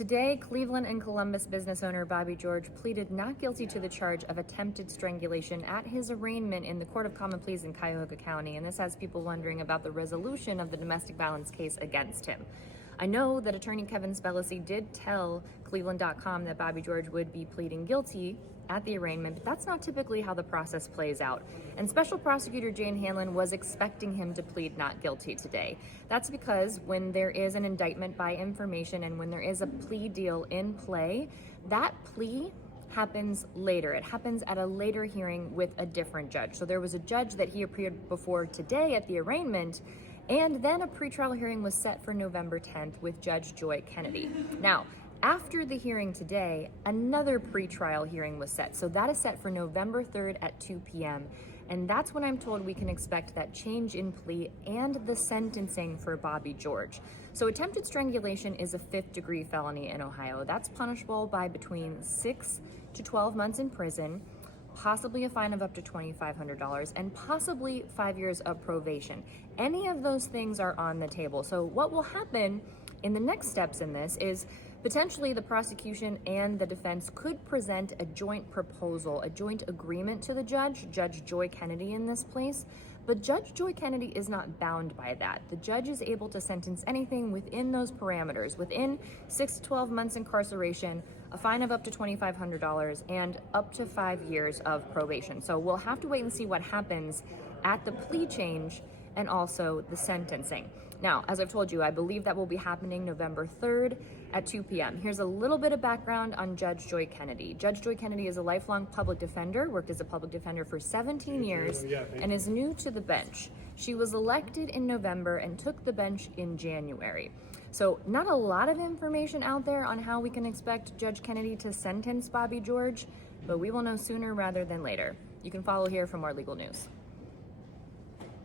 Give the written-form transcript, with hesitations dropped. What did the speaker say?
Today, Cleveland and Columbus business owner Bobby George pleaded not guilty to the charge of attempted strangulation at his arraignment in the Court of Common Pleas in Cuyahoga County, and this has people wondering about the resolution of the domestic violence case against him. I know that attorney Kevin Spellacy did tell Cleveland.com that Bobby George would be pleading guilty at the arraignment, but that's not typically how the process plays out. And Special Prosecutor Jane Hanlon was expecting him to plead not guilty today. That's because when there is an indictment by information and when there is a plea deal in play, that plea happens later. It happens at a later hearing with a different judge. So there was a judge that he appeared before today at the arraignment, and then a pretrial hearing was set for November 10th with Judge Joy Kennedy. Now, after the hearing today, another pretrial hearing was set. So that is set for November 3rd at 2 p.m. And that's when I'm told we can expect that change in plea and the sentencing for Bobby George. So attempted strangulation is a 5th-degree felony in Ohio. That's punishable by between 6 to 12 months in prison, possibly a fine of up to $2,500, and possibly 5 years of probation. Any of those things are on the table. So what will happen in the next steps in this is potentially the prosecution and the defense could present a joint proposal, a joint agreement to the judge, Judge Joy Kennedy in this place. But Judge Joy Kennedy is not bound by that. The judge is able to sentence anything within those parameters, within 6 to 12 months incarceration, a fine of up to $2,500, and up to 5 years of probation. So we'll have to wait and see what happens at the plea change and also the sentencing. Now, as I've told you, I believe that will be happening November 3rd at 2 p.m. Here's a little bit of background on Judge Joy Kennedy. Judge Joy Kennedy is a lifelong public defender, worked as a public defender for 17 years, and is new to the bench. She was elected in November and took the bench in January. So not a lot of information out there on how we can expect Judge Kennedy to sentence Bobby George, but we will know sooner rather than later. You can follow here for more legal news.